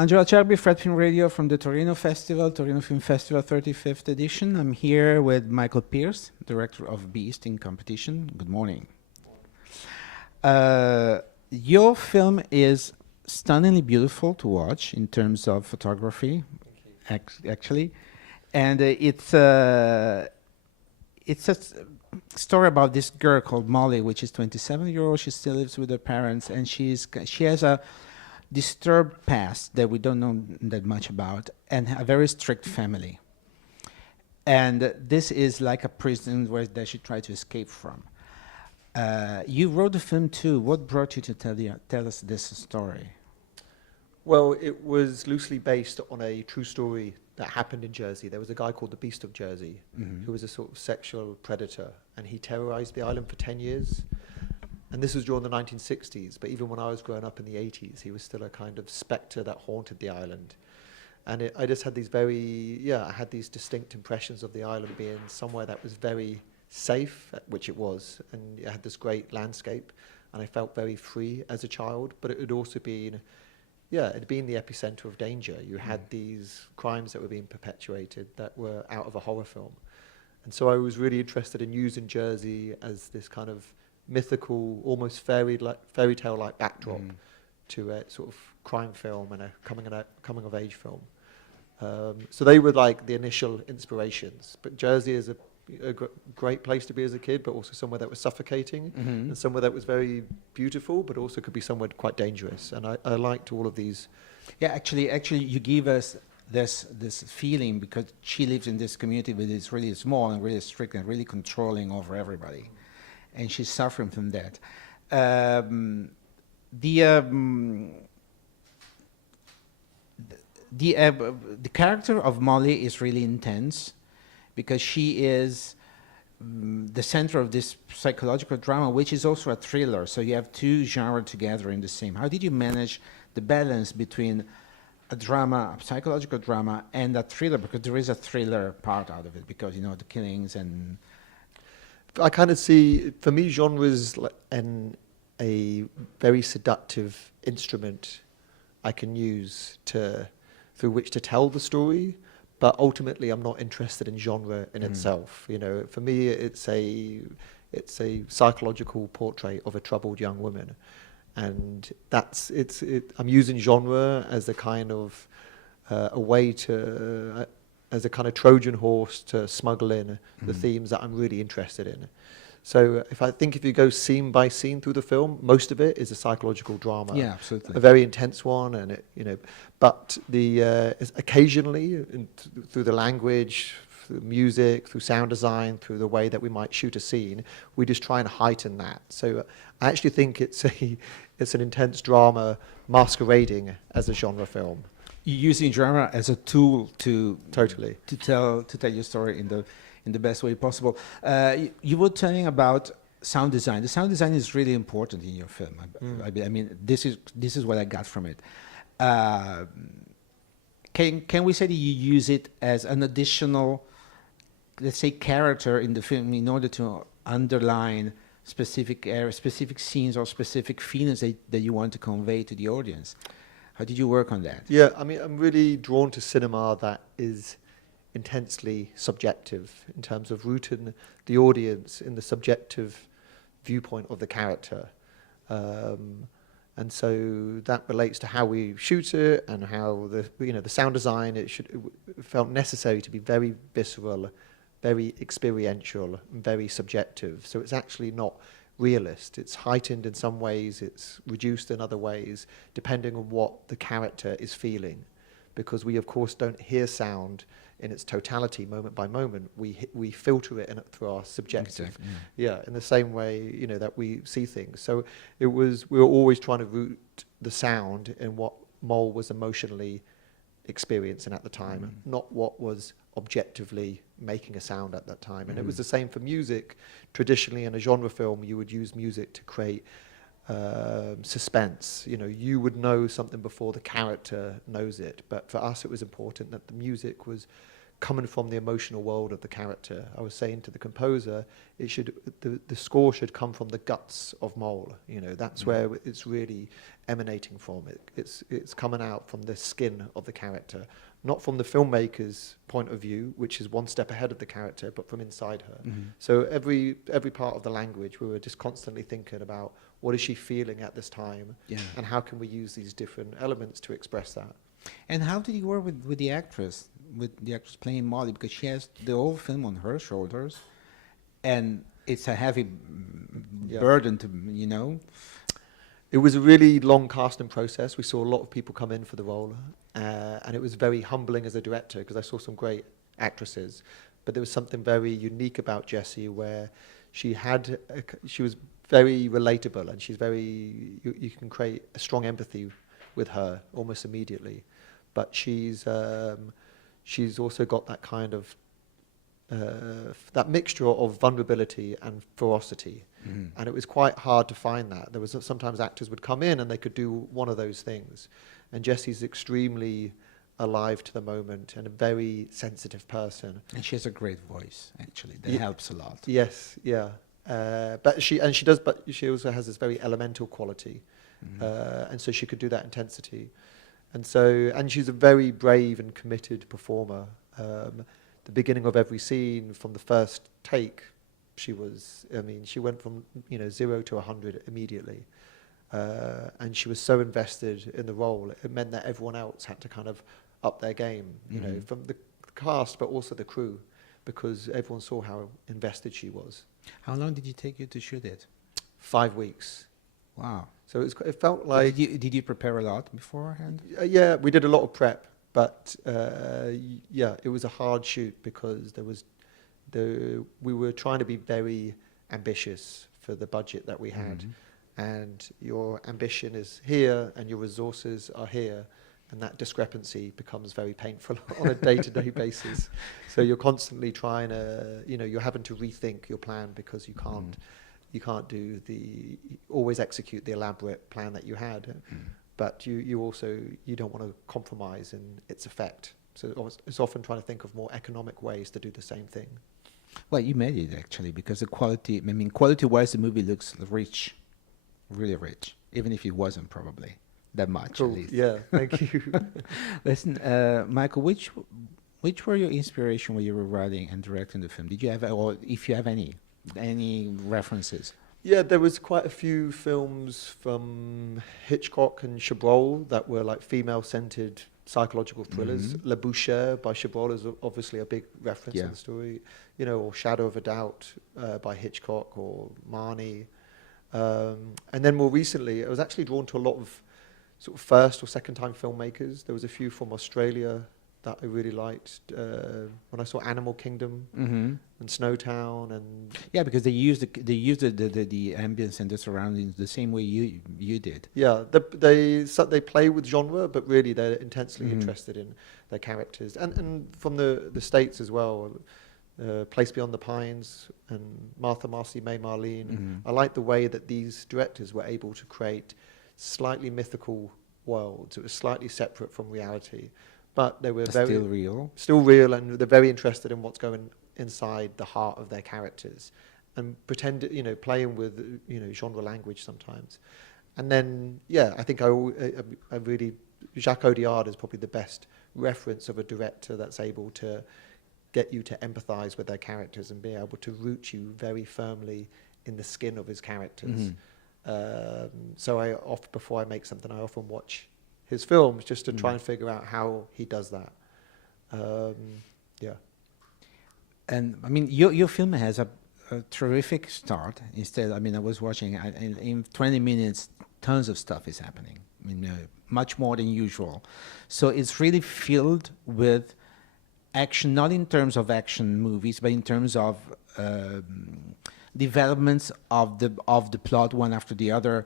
Angela Cherby, Fred Film Radio from the Torino Festival, Torino Film Festival 35th edition. I'm here with Michael Pierce, director of Beast in Competition. Good morning. Your film is stunningly beautiful to watch in terms of photography, actually. And it's a story about this girl called Molly, which is 27-year-old. She still lives with her parents, and she has a disturbed past that we don't know that much about, and a very strict family. And this is like a prison that she tried to escape from. You wrote the film too. What brought you to tell us this story? Well, it was loosely based on a true story that happened in Jersey. There was a guy called the Beast of Jersey, who was a sort of sexual predator, and he terrorized the island for 10 years. And this was during the 1960s, but even when I was growing up in the 80s, he was still a kind of specter that haunted the island. And I just had these I had these distinct impressions of the island being somewhere that was very safe, which it was, and it had this great landscape, and I felt very free as a child, but it had also been, it'd been the epicenter of danger. You had these crimes that were being perpetuated that were out of a horror film. And so I was really interested in using Jersey as this kind of mythical, almost fairy tale-like backdrop to a sort of crime film and a coming of age film. So they were like the initial inspirations. But Jersey is a great place to be as a kid, but also somewhere that was suffocating, and somewhere that was very beautiful, but also could be somewhere quite dangerous. And I liked all of these. Yeah, actually, you give us this feeling because she lives in this community that is really small and really strict and really controlling over everybody. And she's suffering from that. The character of Molly is really intense because she is the center of this psychological drama, which is also a thriller. So you have two genres together in the same. How did you manage the balance between a drama, a psychological drama, and a thriller? Because there is a thriller part out of it, because you know the killings and. I kind of see, for me, genre is a very seductive instrument I can use through which to tell the story, but ultimately I'm not interested in genre in itself. You know, for me, it's a psychological portrait of a troubled young woman, and I'm using genre as a kind of a way to. As a kind of Trojan horse to smuggle in the themes that I'm really interested in. So if you go scene by scene through the film, most of it is a psychological drama. Yeah, absolutely. A very intense one, and but occasionally through the language, through music, through sound design, through the way that we might shoot a scene, we just try and heighten that. So I actually think it's an intense drama masquerading as a genre film. Using genre as a tool to totally to tell your story in the best way possible. You were telling about sound design. The sound design is really important in your film. I mean, this is what I got from it. Can we say that you use it as an additional, let's say, character in the film in order to underline specific scenes or specific feelings that you want to convey to the audience? How did you work on that? Yeah, I mean, I'm really drawn to cinema that is intensely subjective in terms of rooting the audience in the subjective viewpoint of the character. And so that relates to how we shoot it and how the sound design, it felt necessary to be very visceral, very experiential, and very subjective. So it's actually not realist. It's heightened in some ways, it's reduced in other ways, depending on what the character is feeling. Because we, of course, don't hear sound in its totality, moment by moment. We filter it through our subjective, exactly, in the same way that we see things. So we were always trying to root the sound in what Mole was emotionally experiencing at the time, not what was objectively making a sound at that time. And it was the same for music. Traditionally, in a genre film, you would use music to create suspense. You would know something before the character knows it. But for us, it was important that the music was coming from the emotional world of the character. I was saying to the composer, the score should come from the guts of Mole. You know, that's where it's really emanating from. It's coming out from the skin of the character, not from the filmmaker's point of view, which is one step ahead of the character, but from inside her. So every part of the language, we were just constantly thinking about what is she feeling at this time, and how can we use these different elements to express that. And how did you work with the actress playing Molly? Because she has the whole film on her shoulders, and it's a heavy burden to, you know. It was a really long casting process. We saw a lot of people come in for the role, and it was very humbling as a director because I saw some great actresses, but there was something very unique about Jessie where she was very relatable, and you can create a strong empathy with her almost immediately. But she's also got that kind of that mixture of vulnerability and ferocity, and it was quite hard to find that. There was sometimes actors would come in and they could do one of those things, and Jessie's extremely alive to the moment and a very sensitive person. And she has a great voice, actually. That helps a lot. Yes, yeah. But she also has this very elemental quality, and so she could do that intensity, and she's a very brave and committed performer. The beginning of every scene, from the first take, she went from 0 to 100 immediately, and she was so invested in the role. It meant that everyone else had to kind of up their game, from the cast, but also the crew, because everyone saw how invested she was. How long did it take you to shoot it? 5 weeks. Wow. So it felt like... Did you prepare a lot beforehand? Yeah, we did a lot of prep, but it was a hard shoot because we were trying to be very ambitious for the budget that we had. And your ambition is here and your resources are here, and that discrepancy becomes very painful on a day-to-day basis. So you're constantly trying to, you're having to rethink your plan because you can't always execute the elaborate plan that you had. But you don't want to compromise in its effect. So it's often trying to think of more economic ways to do the same thing. Well, you made it, actually, because the quality-wise, the movie looks rich, really rich, even if it wasn't probably that much, Cool. at least. Yeah, thank you. Listen, Michael, which were your inspiration when you were writing and directing the film? Did you have, or if you have any references? Yeah, there was quite a few films from Hitchcock and Chabrol that were like female-centered psychological thrillers. La Bouchère by Chabrol is obviously a big reference in the story, or Shadow of a Doubt by Hitchcock, or Marnie. And then more recently, I was actually drawn to a lot of sort of first or second time filmmakers. There was a few from Australia that I really liked. When I saw Animal Kingdom and Snowtown, and because they used the ambience and the surroundings the same way you did. Yeah, they play with genre, but really they're intensely interested in their characters. And from the States as well, Place Beyond the Pines and Martha Marcy May Marlene. I like the way that these directors were able to create slightly mythical worlds. It was slightly separate from reality, but they were still real, and they're very interested in what's going inside the heart of their characters, and playing with genre language sometimes. And then I think I really, Jacques Audiard is probably the best reference of a director that's able to get you to empathize with their characters and be able to root you very firmly in the skin of his characters. So before I make something, I often watch his films just to try and figure out how he does that. And I mean, your film has a terrific start. Instead, I was watching in 20 minutes, tons of stuff is happening. Much more than usual. So it's really filled with action, not in terms of action movies, but in terms of developments of the plot one after the other.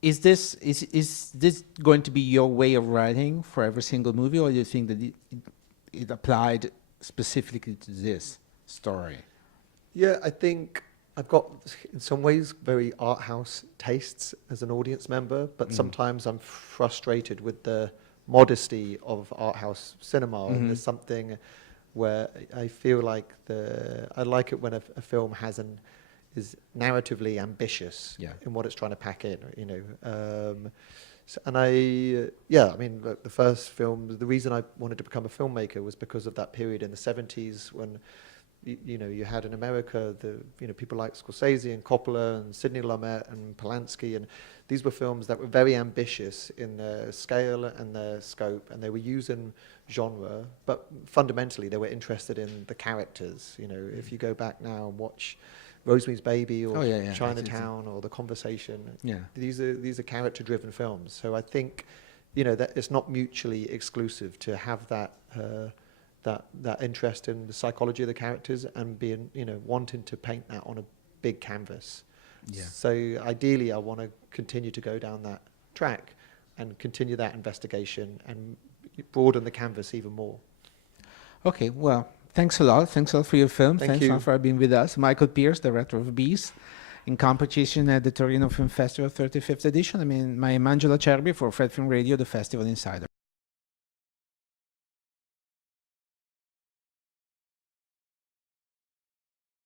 Is this going to be your way of writing for every single movie, or do you think that it applied specifically to this story? Yeah, I think I've got, in some ways, very art house tastes as an audience member, but sometimes I'm frustrated with the modesty of art house cinema. And Mhm. there's something where I feel like I like it when a film is narratively ambitious Yeah. in what it's trying to pack in, you know. I mean, the first film, the reason I wanted to become a filmmaker was because of that period in the 70s when, you know, you had in America, people like Scorsese and Coppola and Sidney Lumet and Polanski, and these were films that were very ambitious in their scale and their scope, and they were using genre, but fundamentally they were interested in the characters. You know, if you go back now and watch Rosemary's Baby or Chinatown or The Conversation, these are character-driven films. So I think, you know, that it's not mutually exclusive to have that interest in the psychology of the characters and being, you know, wanting to paint that on a big canvas. Yeah. So ideally, I want to continue to go down that track and continue that investigation and broaden the canvas even more. Okay, well, thanks a lot. Thanks a lot for your film. Thank Thanks a you. lot for being with us. Michael Pierce, director of Beast, in competition at the Torino Film Festival 35th edition. I mean, my Angela Cerbi for Fred Film Radio, the Festival Insider.